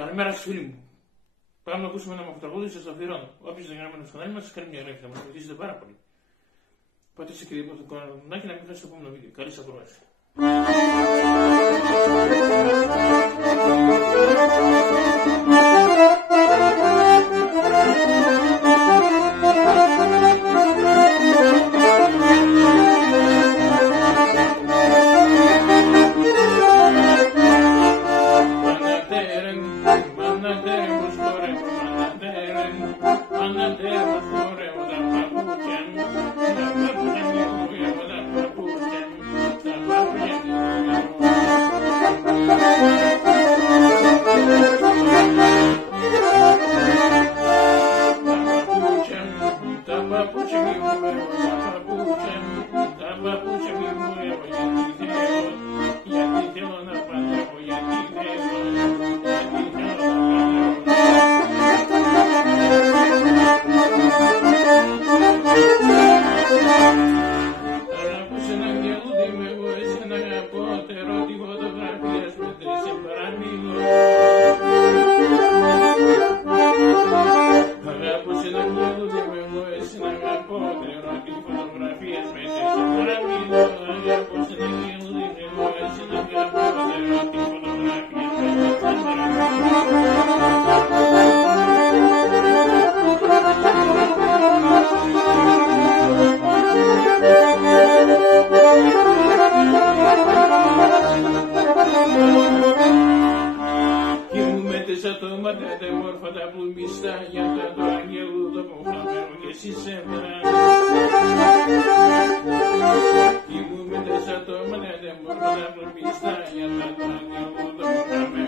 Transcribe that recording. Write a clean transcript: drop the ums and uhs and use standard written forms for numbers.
Καλημέρα σας φίλοι μου. Πάμε να ακούσουμε ένα μαχτραγούδι, σας το αφιερώνω. Όποιος δεν γραμμένο στο κανάλι μας, σας κάνει μια γράφη, θα μας βοηθήσετε πάρα πολύ. Πατήστε και δίπλα το καναλάκι να μην χάσετε το επόμενο βίντεο. Καλή σας ακρόαση. Μόρφα τα πλουμιστά για το αγγέλου το κοφλαμένο και εσύ σέμερα. Κοιμούμε τέσσερα το μανέτε μόρφα τα πλουμιστά για το αγγέλου το κοφλαμένο.